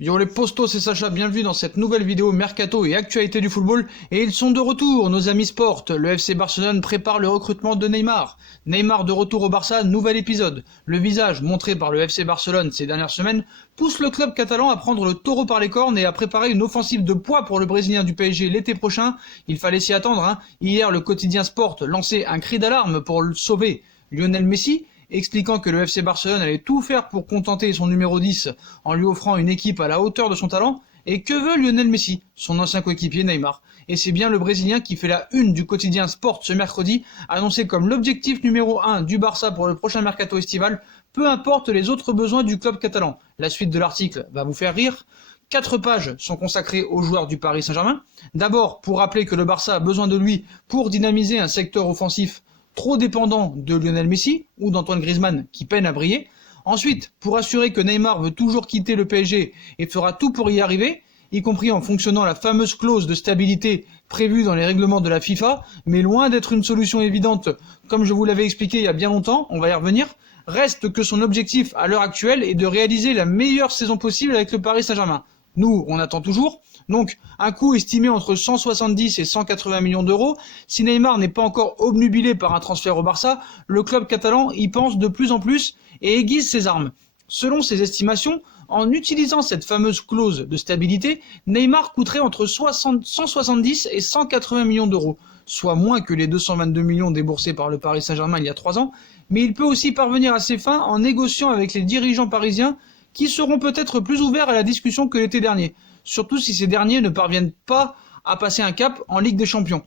Yo les postos, c'est Sacha, bienvenue dans cette nouvelle vidéo Mercato et actualité du football. Et ils sont de retour, nos amis sport. Le FC Barcelone prépare le recrutement de Neymar. Neymar de retour au Barça, nouvel épisode. Le visage montré par le FC Barcelone ces dernières semaines pousse le club catalan à prendre le taureau par les cornes et à préparer une offensive de poids pour le Brésilien du PSG l'été prochain. Il fallait s'y attendre, hein. Hier, le quotidien Sport lançait un cri d'alarme pour le sauver Lionel Messi, expliquant que le FC Barcelone allait tout faire pour contenter son numéro 10 en lui offrant une équipe à la hauteur de son talent. Et que veut Lionel Messi, son ancien coéquipier Neymar? Et c'est bien le Brésilien qui fait la une du quotidien Sport ce mercredi, annoncé comme l'objectif numéro 1 du Barça pour le prochain mercato estival, peu importe les autres besoins du club catalan. La suite de l'article va vous faire rire. 4 pages sont consacrées aux joueurs du Paris Saint-Germain. D'abord, pour rappeler que le Barça a besoin de lui pour dynamiser un secteur offensif trop dépendant de Lionel Messi ou d'Antoine Griezmann qui peine à briller. Ensuite, pour assurer que Neymar veut toujours quitter le PSG et fera tout pour y arriver, y compris en fonctionnant la fameuse clause de stabilité prévue dans les règlements de la FIFA, mais loin d'être une solution évidente, comme je vous l'avais expliqué il y a bien longtemps, on va y revenir, reste que son objectif à l'heure actuelle est de réaliser la meilleure saison possible avec le Paris Saint-Germain. Nous, on attend toujours. Donc, un coût estimé entre 170 et 180 millions d'euros. Si Neymar n'est pas encore obnubilé par un transfert au Barça, le club catalan y pense de plus en plus et aiguise ses armes. Selon ses estimations, en utilisant cette fameuse clause de stabilité, Neymar coûterait entre 170 et 180 millions d'euros, soit moins que les 222 millions déboursés par le Paris Saint-Germain il y a 3 ans, mais il peut aussi parvenir à ses fins en négociant avec les dirigeants parisiens qui seront peut-être plus ouverts à la discussion que l'été dernier, surtout si ces derniers ne parviennent pas à passer un cap en Ligue des Champions.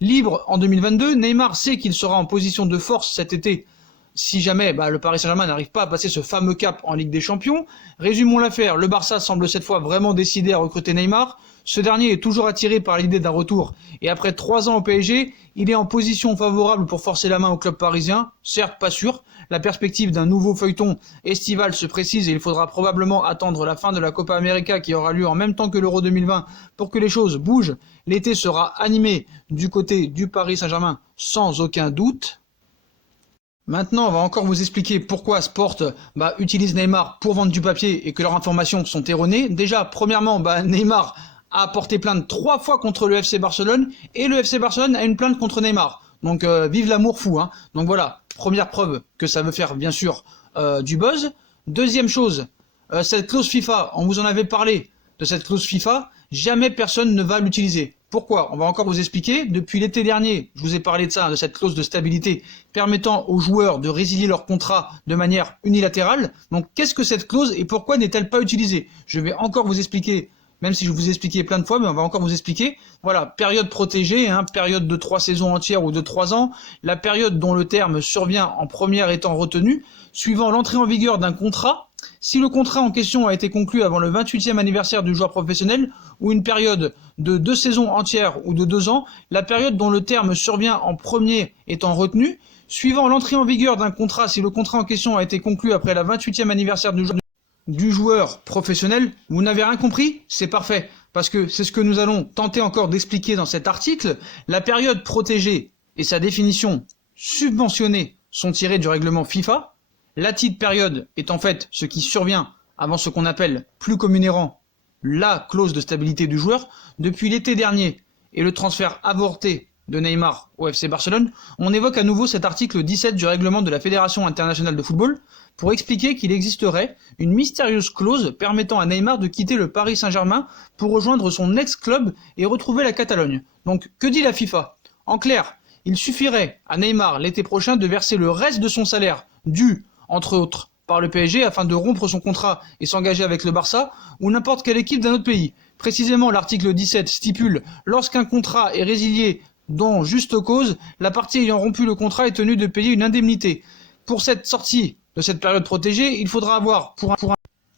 Libre en 2022, Neymar sait qu'il sera en position de force cet été si jamais le Paris Saint-Germain n'arrive pas à passer ce fameux cap en Ligue des Champions. Résumons l'affaire, le Barça semble cette fois vraiment décidé à recruter Neymar. Ce dernier est toujours attiré par l'idée d'un retour et après 3 ans au PSG, il est en position favorable pour forcer la main au club parisien, certes pas sûr. La perspective d'un nouveau feuilleton estival se précise et il faudra probablement attendre la fin de la Copa América qui aura lieu en même temps que l'Euro 2020 pour que les choses bougent. L'été sera animé du côté du Paris Saint-Germain sans aucun doute. Maintenant, on va encore vous expliquer pourquoi Sport utilise Neymar pour vendre du papier et que leurs informations sont erronées. Déjà, premièrement, Neymar a porté plainte 3 fois contre le FC Barcelone et le FC Barcelone a une plainte contre Neymar. Donc vive l'amour fou, hein. Donc voilà, première preuve que ça veut faire bien sûr du buzz. Deuxième chose, cette clause FIFA, on vous en avait parlé de cette clause FIFA, jamais personne ne va l'utiliser. Pourquoi? On va encore vous expliquer. Depuis l'été dernier, je vous ai parlé de ça, de cette clause de stabilité permettant aux joueurs de résilier leur contrat de manière unilatérale. Donc qu'est-ce que cette clause et pourquoi n'est-elle pas utilisée? Je vais encore vous expliquer, même si je vous ai expliqué plein de fois, mais on va encore vous expliquer. Voilà, période protégée, période de 3 saisons entières ou de 3 ans, la période dont le terme survient en première étant retenu, suivant l'entrée en vigueur d'un contrat. Si le contrat en question a été conclu avant le 28e anniversaire du joueur professionnel ou une période de 2 saisons entières ou de 2 ans, la période dont le terme survient en premier étant retenue, suivant l'entrée en vigueur d'un contrat si le contrat en question a été conclu après la 28e anniversaire du joueur professionnel, vous n'avez rien compris? C'est parfait, parce que c'est ce que nous allons tenter encore d'expliquer dans cet article. La période protégée et sa définition subventionnée sont tirées du règlement FIFA. La petite période est en fait ce qui survient avant ce qu'on appelle plus communément la clause de stabilité du joueur. Depuis l'été dernier et le transfert avorté de Neymar au FC Barcelone, on évoque à nouveau cet article 17 du règlement de la Fédération internationale de football pour expliquer qu'il existerait une mystérieuse clause permettant à Neymar de quitter le Paris Saint-Germain pour rejoindre son ex-club et retrouver la Catalogne. Donc, que dit la FIFA? En clair, il suffirait à Neymar l'été prochain de verser le reste de son salaire dû entre autres par le PSG afin de rompre son contrat et s'engager avec le Barça ou n'importe quelle équipe d'un autre pays. Précisément, l'article 17 stipule lorsqu'un contrat est résilié dont juste cause, la partie ayant rompu le contrat est tenue de payer une indemnité. Pour cette sortie de cette période protégée, il faudra avoir,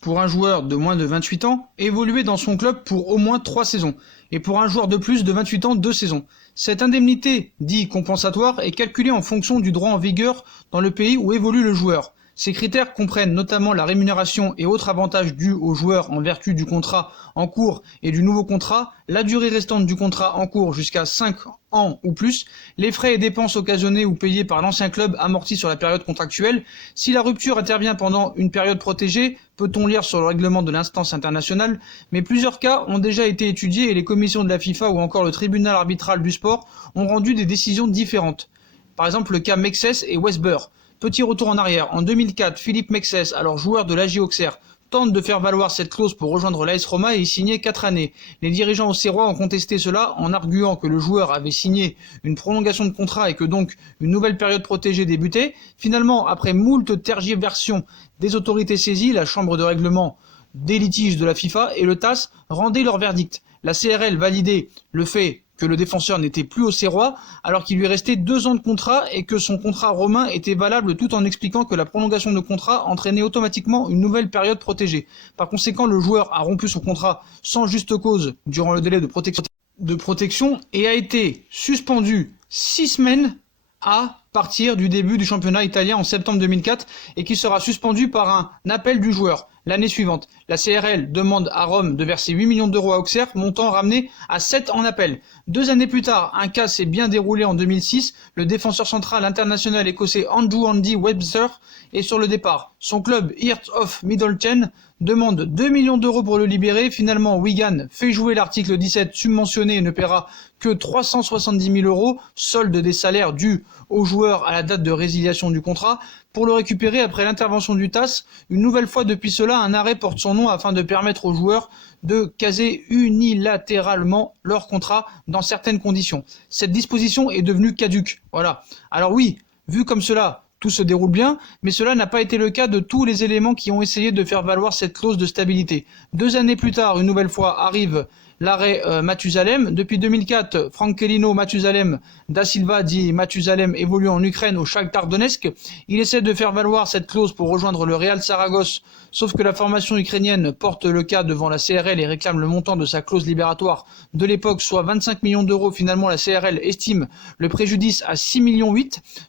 pour un joueur de moins de 28 ans, évolué dans son club pour au moins 3 saisons, et pour un joueur de plus de 28 ans, 2 saisons. Cette indemnité, dit compensatoire, est calculée en fonction du droit en vigueur dans le pays où évolue le joueur. Ces critères comprennent notamment la rémunération et autres avantages dus aux joueurs en vertu du contrat en cours et du nouveau contrat, la durée restante du contrat en cours jusqu'à 5 ans ou plus, les frais et dépenses occasionnés ou payés par l'ancien club amortis sur la période contractuelle. Si la rupture intervient pendant une période protégée, peut-on lire sur le règlement de l'instance internationale, mais plusieurs cas ont déjà été étudiés et les commissions de la FIFA ou encore le tribunal arbitral du sport ont rendu des décisions différentes. Par exemple le cas Mexès et Westbur. Petit retour en arrière, en 2004, Philippe Mexès, alors joueur de l'AJ Auxerre, tente de faire valoir cette clause pour rejoindre l'AS Roma et y signer 4 années. Les dirigeants auxerrois ont contesté cela en arguant que le joueur avait signé une prolongation de contrat et que donc une nouvelle période protégée débutait. Finalement, après moult tergiversions des autorités saisies, la chambre de règlement des litiges de la FIFA et le TAS rendaient leur verdict. La CRL validait le fait que le défenseur n'était plus auxerrois alors qu'il lui restait 2 ans de contrat et que son contrat romain était valable, tout en expliquant que la prolongation de contrat entraînait automatiquement une nouvelle période protégée. Par conséquent, le joueur a rompu son contrat sans juste cause durant le délai de protection et a été suspendu 6 semaines à partir du début du championnat italien en septembre 2004 et qui sera suspendu par un appel du joueur. L'année suivante, la CRL demande à Rome de verser 8 millions d'euros à Auxerre, montant ramené à 7 en appel. 2 années plus tard, un cas s'est bien déroulé en 2006. Le défenseur central international écossais Andrew Andy Webster est sur le départ. Son club Hearts of Middleton demande 2 millions d'euros pour le libérer. Finalement, Wigan fait jouer l'article 17 subventionné et ne paiera que 370 000 euros, solde des salaires dus aux joueurs à la date de résiliation du contrat. Pour le récupérer après l'intervention du TAS, une nouvelle fois depuis cela, un arrêt porte son nom afin de permettre aux joueurs de caser unilatéralement leur contrat dans certaines conditions. Cette disposition est devenue caduque. Voilà. Alors oui, vu comme cela, tout se déroule bien, mais cela n'a pas été le cas de tous les éléments qui ont essayé de faire valoir cette clause de stabilité. 2 années plus tard, une nouvelle fois arrive l'arrêt Mathusalem. Depuis 2004, Frankelino Mathusalem da Silva dit Mathusalem évolue en Ukraine au Shakhtar Donetsk. Il essaie de faire valoir cette clause pour rejoindre le Real Saragosse, sauf que la formation ukrainienne porte le cas devant la CRL et réclame le montant de sa clause libératoire de l'époque, soit 25 millions d'euros. Finalement, la CRL estime le préjudice à 6,8 millions,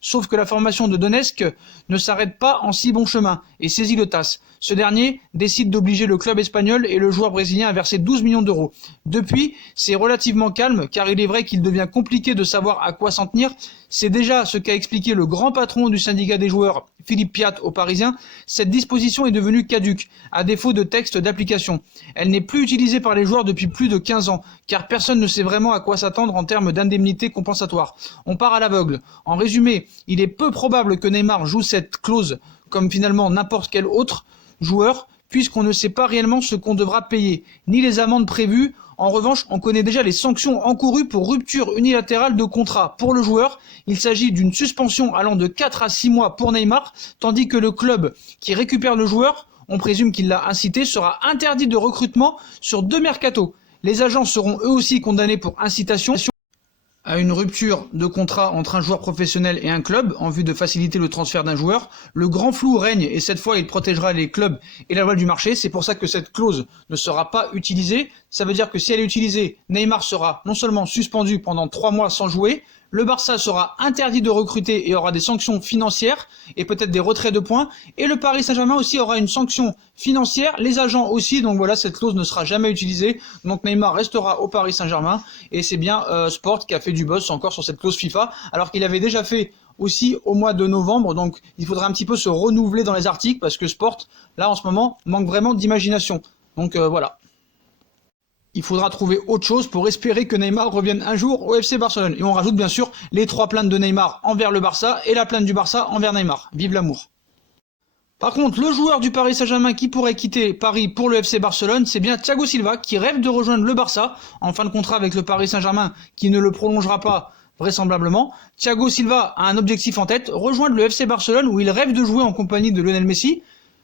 sauf que la formation de Donetsk ne s'arrête pas en si bon chemin et saisit le TAS. Ce dernier décide d'obliger le club espagnol et le joueur brésilien à verser 12 millions d'euros. Depuis, c'est relativement calme, car il est vrai qu'il devient compliqué de savoir à quoi s'en tenir. C'est déjà ce qu'a expliqué le grand patron du syndicat des joueurs, Philippe Piat, aux Parisiens. Cette disposition est devenue caduque, à défaut de texte d'application. Elle n'est plus utilisée par les joueurs depuis plus de 15 ans, car personne ne sait vraiment à quoi s'attendre en termes d'indemnité compensatoire. On part à l'aveugle. En résumé, il est peu probable que Neymar joue cette clause comme finalement n'importe quel autre joueur, puisqu'on ne sait pas réellement ce qu'on devra payer, ni les amendes prévues. En revanche, on connaît déjà les sanctions encourues pour rupture unilatérale de contrat. Pour le joueur, il s'agit d'une suspension allant de 4 à 6 mois pour Neymar, tandis que le club qui récupère le joueur, on présume qu'il l'a incité, sera interdit de recrutement sur 2 mercatos. Les agents seront eux aussi condamnés pour incitation à une rupture de contrat entre un joueur professionnel et un club en vue de faciliter le transfert d'un joueur. Le grand flou règne et cette fois il protégera les clubs et la loi du marché. C'est pour ça que cette clause ne sera pas utilisée. Ça veut dire que si elle est utilisée, Neymar sera non seulement suspendu pendant 3 mois sans jouer, le Barça sera interdit de recruter et aura des sanctions financières et peut-être des retraits de points. Et le Paris Saint-Germain aussi aura une sanction financière, les agents aussi. Donc voilà, cette clause ne sera jamais utilisée. Donc Neymar restera au Paris Saint-Germain. Et c'est bien Sport qui a fait du buzz encore sur cette clause FIFA, alors qu'il avait déjà fait aussi au mois de novembre. Donc il faudra un petit peu se renouveler dans les articles parce que Sport, là en ce moment, manque vraiment d'imagination. Donc voilà. Il faudra trouver autre chose pour espérer que Neymar revienne un jour au FC Barcelone. Et on rajoute bien sûr les 3 plaintes de Neymar envers le Barça et la plainte du Barça envers Neymar. Vive l'amour. Par contre, le joueur du Paris Saint-Germain qui pourrait quitter Paris pour le FC Barcelone, c'est bien Thiago Silva qui rêve de rejoindre le Barça en fin de contrat avec le Paris Saint-Germain qui ne le prolongera pas vraisemblablement. Thiago Silva a un objectif en tête, rejoindre le FC Barcelone où il rêve de jouer en compagnie de Lionel Messi.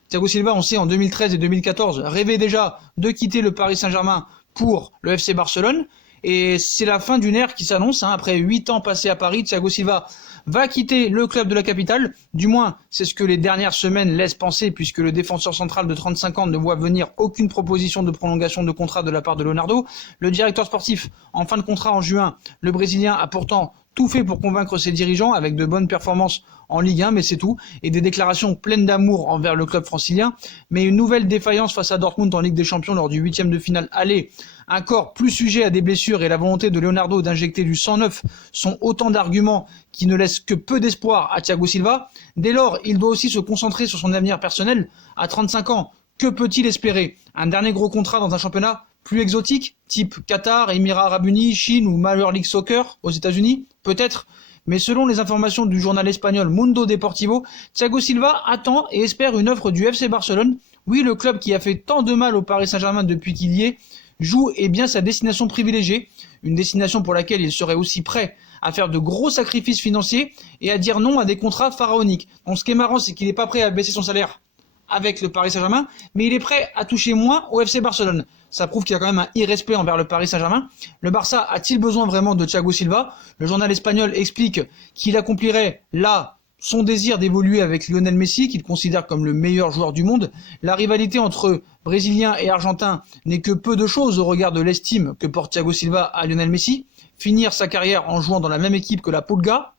Thiago Silva, on sait, en 2013 et 2014, rêvait déjà de quitter le Paris Saint-Germain pour le FC Barcelone. Et c'est la fin d'une ère qui s'annonce. Après 8 ans passés à Paris, Thiago Silva va quitter le club de la capitale. Du moins, c'est ce que les dernières semaines laissent penser, puisque le défenseur central de 35 ans ne voit venir aucune proposition de prolongation de contrat de la part de Leonardo. Le directeur sportif, en fin de contrat en juin, le Brésilien a pourtant tout fait pour convaincre ses dirigeants avec de bonnes performances en Ligue 1, mais c'est tout, et des déclarations pleines d'amour envers le club francilien, mais une nouvelle défaillance face à Dortmund en Ligue des Champions lors du 8e de finale aller, un corps plus sujet à des blessures et la volonté de Leonardo d'injecter du sang neuf sont autant d'arguments qui ne laissent que peu d'espoir à Thiago Silva. Dès lors, il doit aussi se concentrer sur son avenir personnel. À 35 ans, que peut-il espérer? Un dernier gros contrat dans un championnat plus exotique, type Qatar, Émirats Arabes Unis, Chine ou Major League Soccer aux États-Unis? Peut-être. Mais selon les informations du journal espagnol Mundo Deportivo, Thiago Silva attend et espère une offre du FC Barcelone. Oui, le club qui a fait tant de mal au Paris Saint-Germain depuis qu'il y est, joue et bien sa destination privilégiée, une destination pour laquelle il serait aussi prêt à faire de gros sacrifices financiers et à dire non à des contrats pharaoniques. Donc ce qui est marrant, c'est qu'il n'est pas prêt à baisser son salaire avec le Paris Saint-Germain, mais il est prêt à toucher moins au FC Barcelone. Ça prouve qu'il y a quand même un irrespect envers le Paris Saint-Germain. Le Barça a-t-il besoin vraiment de Thiago Silva? Le journal espagnol explique qu'il accomplirait là son désir d'évoluer avec Lionel Messi, qu'il considère comme le meilleur joueur du monde. La rivalité entre Brésiliens et Argentins n'est que peu de choses au regard de l'estime que porte Thiago Silva à Lionel Messi. Finir sa carrière en jouant dans la même équipe que la Pulga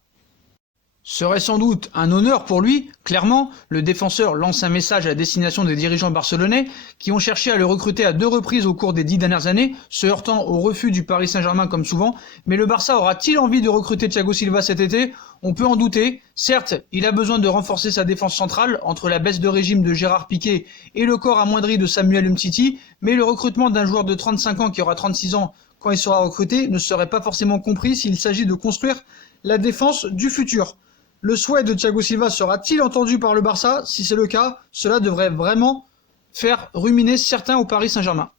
serait sans doute un honneur pour lui. Clairement, le défenseur lance un message à destination des dirigeants barcelonais qui ont cherché à le recruter à 2 reprises au cours des 10 dernières années, se heurtant au refus du Paris Saint-Germain comme souvent. Mais le Barça aura-t-il envie de recruter Thiago Silva cet été? On peut en douter. Certes, il a besoin de renforcer sa défense centrale entre la baisse de régime de Gérard Piqué et le corps amoindri de Samuel Umtiti, mais le recrutement d'un joueur de 35 ans qui aura 36 ans quand il sera recruté ne serait pas forcément compris s'il s'agit de construire la défense du futur. Le souhait de Thiago Silva sera-t-il entendu par le Barça? Si c'est le cas, cela devrait vraiment faire ruminer certains au Paris Saint-Germain.